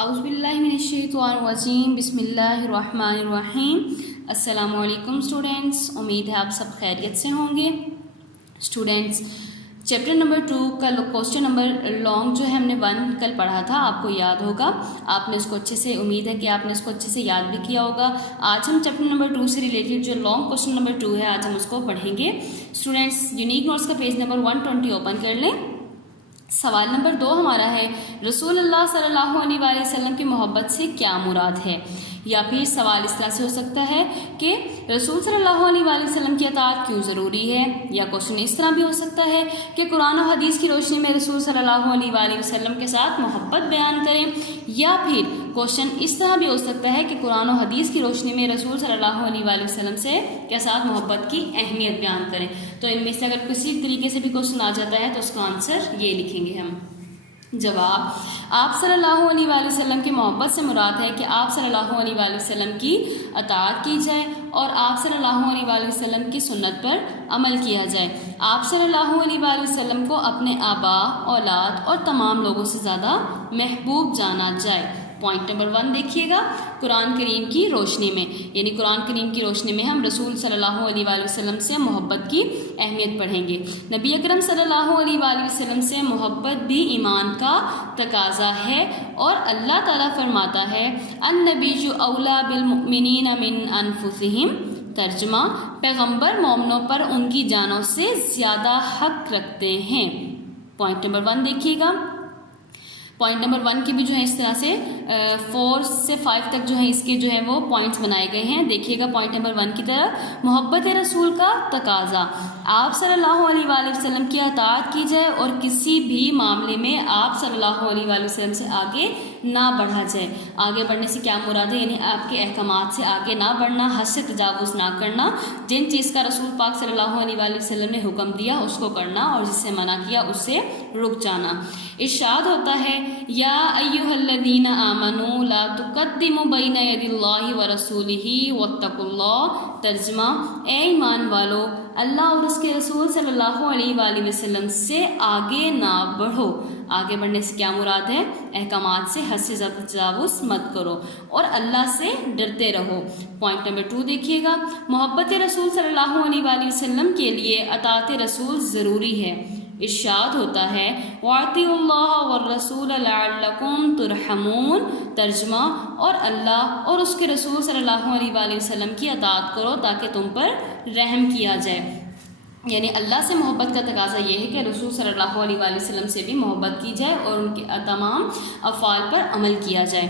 اعوذ باللہ من الشیطان الرجیم، بسم اللہ الرحمن الرحیم۔ السلام علیکم اسٹوڈینٹس، امید ہے آپ سب خیریت سے ہوں گے۔ اسٹوڈینٹس، چیپٹر نمبر 2 کا کوسچن نمبر لانگ جو ہے ہم نے 1 کل پڑھا تھا، آپ کو یاد ہوگا، آپ نے اس کو اچھے سے، امید ہے کہ آپ نے اس کو اچھے سے یاد بھی کیا ہوگا۔ آج ہم چیپٹر نمبر 2 سے ریلیٹڈ جو لانگ کوسچن نمبر 2 ہے، آج ہم اس کو پڑھیں گے۔ اسٹوڈینٹس، یونیک نوٹس کا پیج نمبر 120 اوپن کر لیں۔ سوال نمبر 2 ہمارا ہے، رسول اللہ صلی اللہ علیہ وآلہ وسلم کی محبت سے کیا مراد ہے؟ یا پھر سوال اس طرح سے ہو سکتا ہے کہ رسول صلی اللہ علیہ وآلہ وسلم کی اطاعت کیوں ضروری ہے؟ یا کوشچن اس طرح بھی ہو سکتا ہے کہ قرآن و حدیث کی روشنی میں رسول صلی اللہ علیہ وآلہ وسلم کے ساتھ محبت بیان کریں۔ یا پھر کوشچن اس طرح بھی ہو سکتا ہے کہ قرآن و حدیث کی روشنی میں رسول صلی اللہ علیہ وآلہ وسلم سے کے ساتھ محبت کی اہمیت بیان کریں۔ تو ان میں سے اگر کسی طریقے سے بھی کوشچن آ جاتا ہے تو اس کا آنسر یہ لکھیں گے ہم۔ جواب، آپ صلی اللہ علیہ وآلہ وسلم کی محبت سے مراد ہے کہ آپ صلی اللہ علیہ وآلہ وسلم کی اطاعت کی جائے اور آپ صلی اللہ علیہ وآلہ وسلم کی سنت پر عمل کیا جائے۔ آپ صلی اللہ علیہ وآلہ وسلم کو اپنے آبا، اولاد اور تمام لوگوں سے زیادہ محبوب جانا جائے۔ پوائنٹ نمبر 1 دیکھیے گا، قرآن کریم کی روشنی میں، یعنی قرآن کریم کی روشنی میں ہم رسول صلی اللہ علیہ وآلہ وسلم سے محبت کی اہمیت پڑھیں گے۔ نبی اکرم صلی اللہ علیہ وآلہ وسلم سے محبت بھی ایمان کا تقاضا ہے، اور اللہ تعالیٰ فرماتا ہے النبی اولیٰ بالمؤمنین من انفسہم، ترجمہ، پیغمبر مومنوں پر ان کی جانوں سے زیادہ حق رکھتے ہیں۔ پوائنٹ نمبر 1 دیکھیے گا، پوائنٹ نمبر 1 کے بھی جو ہے اس طرح سے 4 سے 5 تک جو ہے اس کے جو ہے وہ پوائنٹس بنائے گئے ہیں۔ دیکھیے گا پوائنٹ نمبر 1 کی طرف، محبت رسول کا تقاضا، آپ صلی اللہ علیہ وآلہ وسلم کی اطاعت کی جائے اور کسی بھی معاملے میں آپ صلی اللہ علیہ وآلہ وسلم سے آگے نہ بڑھا جائے۔ آگے بڑھنے سے کیا مراد ہے؟ یعنی آپ کے احکامات سے آگے نہ بڑھنا، حد سے تجاوز نہ کرنا، جن چیز کا رسول پاک صلی اللہ علیہ وآلہ وسلم نے حکم دیا اس کو کرنا، اور جس سے منع کیا اس سے رک جانا۔ ارشاد ہوتا ہے، یا ایھا الذین آمنوا لا تقدموا بین یدی اللہ ورسولہ واتقوا اللہ، ترجمہ، اے ایمان والو، اللہ اور اس کے رسول صلی اللہ علیہ وآلہ وسلم سے آگے نہ بڑھو۔ آگے بڑھنے سے کیا مراد ہے؟ احکامات سے حد سے زیادہ تجاوز مت کرو اور اللہ سے ڈرتے رہو۔ پوائنٹ نمبر 2 دیکھیے گا، محبت رسول صلی اللہ علیہ وآلہ وسلم کے لیے اطاعت رسول ضروری ہے۔ ارشاد ہوتا ہے، وَأَطِیعُوا اللَّهَ وَالرَّسُولَ لَعَلَّکُمْ تُرْحَمُونَ، ترجمہ، اور اللہ اور اس کے رسول صلی اللہ علیہ وآلہ وسلم کی اطاعت کرو تاکہ تم پر رحم کیا جائے۔ یعنی اللہ سے محبت کا تقاضا یہ ہے کہ رسول صلی اللہ علیہ وآلہ وسلم سے بھی محبت کی جائے اور ان کے تمام افعال پر عمل کیا جائے۔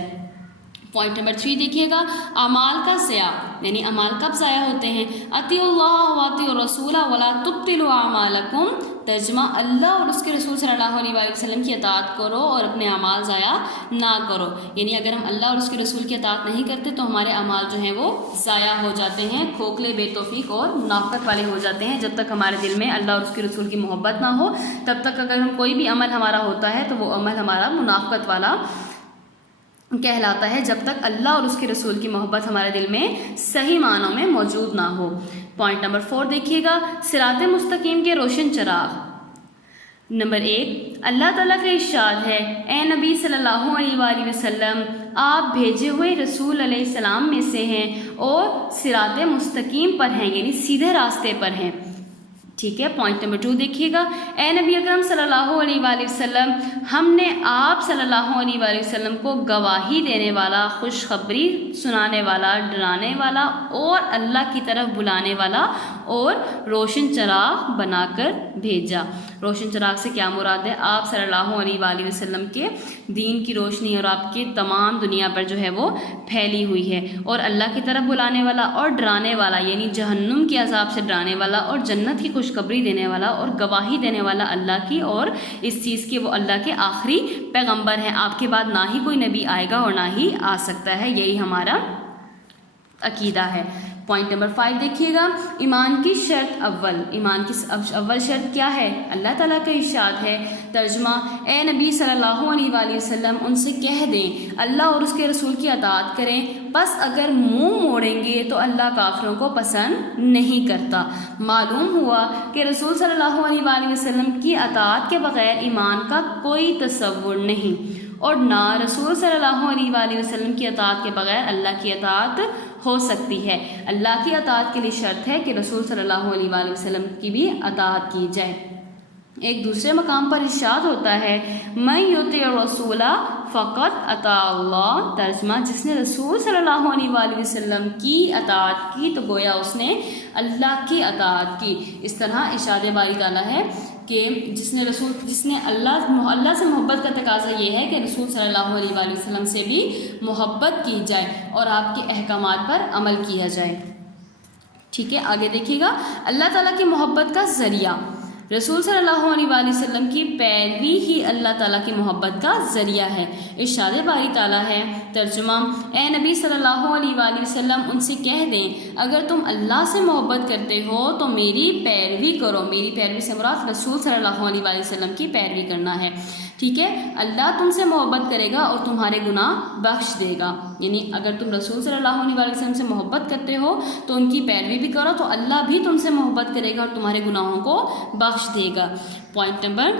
پوائنٹ نمبر 3 دیکھیے گا، اعمال کا ضیاع، یعنی اعمال کب ضائع ہوتے ہیں؟ اطیعوا اللہ واطیعوا الرسول ولا تبطلوا اعمالکم، ترجمہ، اللہ اور اس کے رسول صلی اللہ علیہ وآلہ وسلم کی اطاعت کرو اور اپنے اعمال ضائع نہ کرو۔ یعنی اگر ہم اللہ اور اس کے رسول کی اطاعت نہیں کرتے تو ہمارے اعمال جو ہیں وہ ضائع ہو جاتے ہیں، کھوکھلے، بے توفیق اور منافقت والے ہو جاتے ہیں۔ جب تک ہمارے دل میں اللہ اور اس کے رسول کی محبت نہ ہو، تب تک اگر ہم کوئی بھی عمل ہمارا ہوتا ہے تو وہ عمل ہمارا منافقت والا کہلاتا ہے، جب تک اللہ اور اس کے رسول کی محبت ہمارے دل میں صحیح معنوں میں موجود نہ ہو۔ پوائنٹ نمبر 4 دیکھیے گا، صراط مستقیم کے روشن چراغ۔ نمبر 1، اللہ تعالیٰ کا ارشاد ہے، اے نبی صلی اللہ علیہ وآلہ وسلم، آپ بھیجے ہوئے رسول علیہ السلام میں سے ہیں اور صراط مستقیم پر ہیں، یعنی سیدھے راستے پر ہیں۔ ٹھیک ہے، پوائنٹ نمبر 2 دیکھیے گا، اے نبی اکرم صلی اللہ علیہ وآلہ وسلم، ہم نے آپ صلی اللہ علیہ وآلہ وسلم کو گواہی دینے والا، خوشخبری سنانے والا، ڈرانے والا اور اللہ کی طرف بلانے والا اور روشن چراغ بنا کر بھیجا۔ روشن چراغ سے کیا مراد ہے؟ آپ صلی اللہ علیہ وآلہ وسلم کے دین کی روشنی اور آپ کی تمام دنیا پر جو ہے وہ پھیلی ہوئی ہے، اور اللہ کی طرف بلانے والا اور ڈرانے والا، یعنی جہنم کے عذاب سے ڈرانے والا اور جنت کی خوشخبری دینے والا اور گواہی دینے والا اللہ کی، اور اس چیز کے وہ اللہ کے آخری پیغمبر ہیں۔ آپ کے بعد نہ ہی کوئی نبی آئے گا اور نہ ہی آ سکتا ہے، یہی ہمارا عقیدہ ہے۔ پوائنٹ نمبر 5 دیکھیے گا، ایمان کی شرط اول، ایمان کی اول شرط کیا ہے؟ اللہ تعالیٰ کا ارشاد ہے، ترجمہ، اے نبی صلی اللہ علیہ وآلہ وسلم، ان سے کہہ دیں اللہ اور اس کے رسول کی اطاعت کریں، بس اگر منہ موڑیں گے تو اللہ کافروں کو پسند نہیں کرتا۔ معلوم ہوا کہ رسول صلی اللہ علیہ وآلہ وسلم کی اطاعت کے بغیر ایمان کا کوئی تصور نہیں، اور نہ رسول صلی اللہ علیہ وآلہ وسلم کی اطاعت کے بغیر اللہ کی اطاعت ہو سکتی ہے۔ اللہ کی اطاعت کے لیے شرط ہے کہ رسول صلی اللہ علیہ وآلہ وسلم کی بھی اطاعت کی جائے۔ ایک دوسرے مقام پر ارشاد ہوتا ہے من یطیع الرسول فقط اطاع اللہ، ترجمہ جس نے رسول صلی اللہ علیہ وآلہ وسلم کی اطاعت کی تو گویا اس نے اللہ کی اطاعت کی۔ اس طرح ارشاد باری تعالیٰ ہے کہ جس نے اللہ سے محبت کا تقاضا یہ ہے کہ رسول صلی اللہ علیہ وآلہ وسلم سے بھی محبت کی جائے اور آپ کے احکامات پر عمل کیا جائے۔ ٹھیک ہے، آگے دیکھیے گا اللہ تعالیٰ کی محبت کا ذریعہ، رسول صلی اللہ علیہ وآلہ وسلم کی پیروی ہی اللہ تعالیٰ کی محبت کا ذریعہ ہے۔ ارشاد باری تعالیٰ ہے، ترجمہ اے نبی صلی اللہ علیہ وآلہ وسلم ان سے کہہ دیں اگر تم اللہ سے محبت کرتے ہو تو میری پیروی کرو۔ میری پیروی سے مراد رسول صلی اللہ علیہ وآلہ وسلم کی پیروی کرنا ہے۔ ٹھیک ہے، اللہ تم سے محبت کرے گا اور تمہارے گناہ بخش دے گا، یعنی اگر تم رسول صلی اللہ علیہ وآلہ وسلم سے محبت کرتے ہو تو ان کی پیروی بھی کرو تو اللہ بھی تم سے محبت کرے گا اور تمہارے گناہوں کو بخش دے گا۔ پوائنٹ نمبر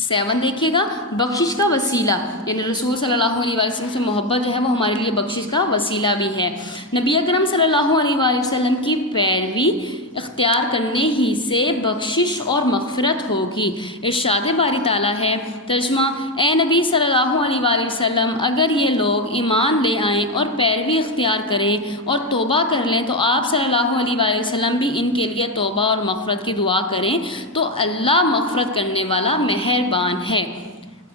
7 دیکھیے گا، بخشش کا وسیلہ، یعنی رسول صلی اللہ علیہ وآلہ وسلم سے محبت جو ہے وہ ہمارے لیے بخشش کا وسیلہ بھی ہے۔ نبی اکرم صلی اللہ علیہ وآلہ وسلم کی پیروی اختیار کرنے ہی سے بخشش اور مغفرت ہوگی۔ ارشاد باری تعالیٰ ہے، ترجمہ اے نبی صلی اللہ علیہ وآلہ وسلم اگر یہ لوگ ایمان لے آئیں اور پیروی اختیار کریں اور توبہ کر لیں تو آپ صلی اللہ علیہ وآلہ وسلم بھی ان کے لیے توبہ اور مغفرت کی دعا کریں تو اللہ مغفرت کرنے والا مہربان ہے۔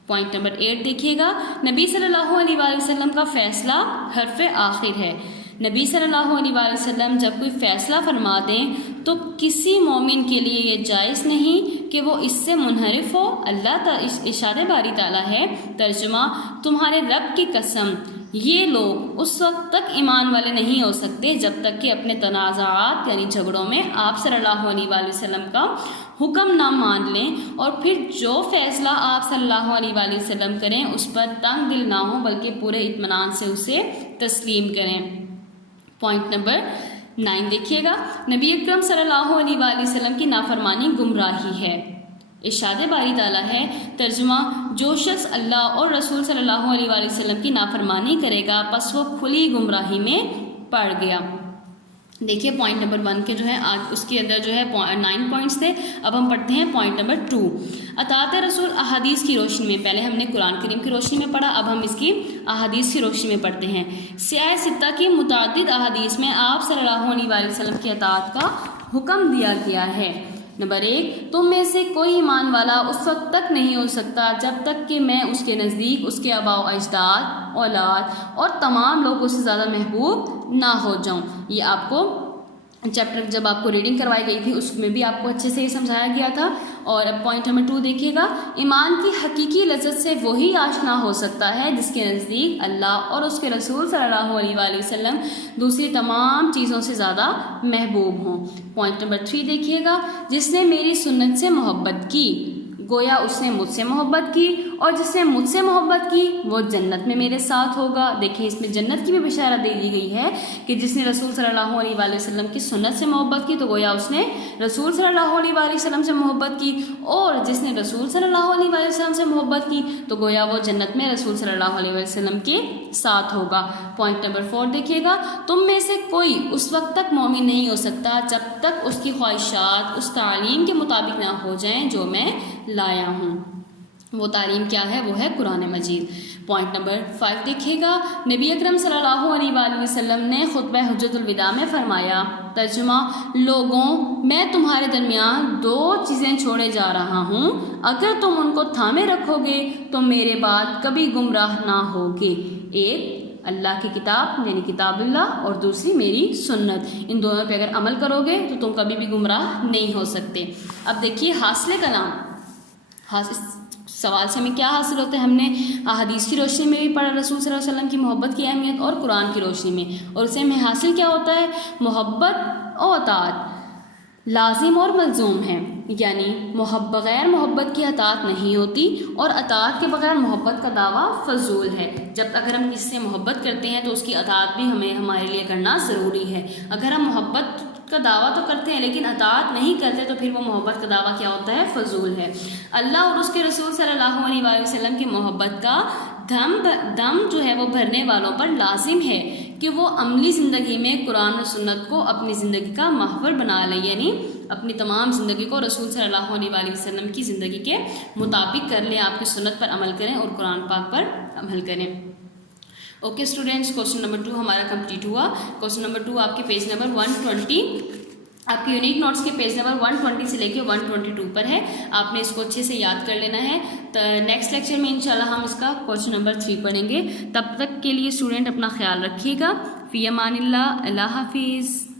پوائنٹ نمبر 8 دیکھیے گا، نبی صلی اللہ علیہ وآلہ وسلم کا فیصلہ حرف آخر ہے۔ نبی صلی اللہ علیہ وآلہ وسلم جب کوئی فیصلہ فرما دیں تو کسی مومن کے لیے یہ جائز نہیں کہ وہ اس سے منحرف ہو۔ اللہ ارشاد باری تعالیٰ ہے، ترجمہ تمہارے رب کی قسم یہ لوگ اس وقت تک ایمان والے نہیں ہو سکتے جب تک کہ اپنے تنازعات یعنی جھگڑوں میں آپ صلی اللہ علیہ وآلہ وسلم کا حکم نہ مان لیں اور پھر جو فیصلہ آپ صلی اللہ علیہ وآلہ وسلم کریں اس پر تنگ دل نہ ہوں بلکہ پورے اطمینان سے اسے تسلیم کریں۔ پوائنٹ نمبر 9 دیکھیے گا، نبی اکرم صلی اللہ علیہ وآلہ وسلم کی نافرمانی گمراہی ہے۔ ارشاد باری تعالیٰ ہے، ترجمہ جو شخص اللہ اور رسول صلی اللہ علیہ وآلہ وسلم کی نافرمانی کرے گا پس وہ کھلی گمراہی میں پڑ گیا۔ دیکھیے پوائنٹ نمبر 1 کے جو ہے آج اس کے اندر جو ہے 9 پوائنٹس تھے، اب ہم پڑھتے ہیں پوائنٹ نمبر 2، اطاعت رسول احادیث کی روشنی میں۔ پہلے ہم نے قرآن کریم کی روشنی میں پڑھا، اب ہم اس کی احادیث کی روشنی میں پڑھتے ہیں۔ سیاہ ستہ کی متعدد احادیث میں آپ صلی اللہ علیہ وآلہ وسلم کی اطاعت کا حکم دیا گیا ہے۔ نمبر 1، تم میں سے کوئی ایمان والا اس وقت تک نہیں ہو سکتا جب تک کہ میں اس کے نزدیک اس کے آباء و اجداد، اولاد اور تمام لوگوں سے زیادہ محبوب نہ ہو جاؤں۔ یہ آپ کو چیپٹر جب آپ کو ریڈنگ کروائی گئی تھی اس میں بھی آپ کو اچھے سے یہ سمجھایا گیا تھا۔ اور اب پوائنٹ نمبر 2 دیکھیے گا، ایمان کی حقیقی لذت سے وہی آشنا ہو سکتا ہے جس کے نزدیک اللہ اور اس کے رسول صلی اللہ علیہ وآلہ وسلم دوسری تمام چیزوں سے زیادہ محبوب ہوں۔ پوائنٹ نمبر 3 دیکھیے گا، جس نے میری سنت سے محبت کی گویا اس نے مجھ سے محبت کی اور جس نے مجھ سے محبت کی وہ جنت میں میرے ساتھ ہوگا۔ دیکھیں اس میں جنت کی بھی بشارت دے دی گئی ہے کہ جس نے رسول صلی اللہ علیہ وآلہ وسلم کی سنت سے محبت کی تو گویا اس نے رسول صلی اللہ علیہ وآلہ وسلم سے محبت کی، اور جس نے رسول صلی اللہ علیہ وآلہ وسلم سے محبت کی تو گویا وہ جنت میں رسول صلی اللہ علیہ وسلم کے ساتھ ہوگا۔ پوائنٹ نمبر 4 دیکھیے گا، تم میں سے کوئی اس وقت تک مومن نہیں ہو سکتا جب تک اس کی خواہشات اس تعلیم کے مطابق نہ ہو جائیں جو میں لایا ہوں۔ وہ تعلیم کیا ہے؟ وہ ہے قرآن مجید۔ پوائنٹ نمبر 5 دیکھیے گا، نبی اکرم صلی اللہ علیہ وآلہ وسلم نے خطبہ حجۃ الوداع میں فرمایا، ترجمہ لوگوں میں تمہارے درمیان 2 چیزیں چھوڑے جا رہا ہوں، اگر تم ان کو تھامے رکھو گے تو میرے بعد کبھی گمراہ نہ ہوگے۔ ایک اللہ کی کتاب یعنی کتاب اللہ اور دوسری میری سنت، ان دونوں پہ اگر عمل کرو گے تو تم کبھی بھی گمراہ نہیں ہو سکتے۔ اب دیکھیے حاصل کلام، اس سوال سے ہمیں کیا حاصل ہوتا ہے؟ ہم نے احادیث کی روشنی میں بھی پڑھا رسول صلی اللہ علیہ وسلم کی محبت کی اہمیت اور قرآن کی روشنی میں، اور اسے ہمیں حاصل کیا ہوتا ہے؟ محبت اور اطاعت لازم اور ملزوم ہے، یعنی بغیر محبت کی اطاعت نہیں ہوتی اور اطاعت کے بغیر محبت کا دعویٰ فضول ہے۔ جب اگر ہم کسی سے محبت کرتے ہیں تو اس کی اطاعت بھی ہمارے لیے کرنا ضروری ہے۔ اگر ہم محبت کا دعویٰ تو کرتے ہیں لیکن اطاعت نہیں کرتے تو پھر وہ محبت کا دعویٰ کیا ہوتا ہے؟ فضول ہے۔ اللہ اور اس کے رسول صلی اللہ علیہ وآلہ وسلم کی محبت کا دم جو ہے وہ بھرنے والوں پر لازم ہے کہ وہ عملی زندگی میں قرآن و سنت کو اپنی زندگی کا محور بنا لیں، یعنی اپنی تمام زندگی کو رسول صلی اللہ علیہ وسلم کی زندگی کے مطابق کر لیں، آپ کی سنت پر عمل کریں اور قرآن پاک پر عمل کریں۔ اوکے اسٹوڈینٹس، کوشچن نمبر 2 ہمارا کمپلیٹ ہوا۔ کوشچن نمبر 2 آپ کے پیج نمبر 120، آپ کے یونیک نوٹس کے پیج نمبر 120 سے لے کے 122 پر ہے، آپ نے اس کو اچھے سے یاد کر لینا ہے۔ تو نیکسٹ لیکچر میں انشاءاللہ ہم اس کا کوشچن نمبر 3 پڑھیں گے۔ تب تک کے لیے اسٹوڈنٹ اپنا خیال رکھیے گا۔ فی امان اللہ، اللہ حافظ۔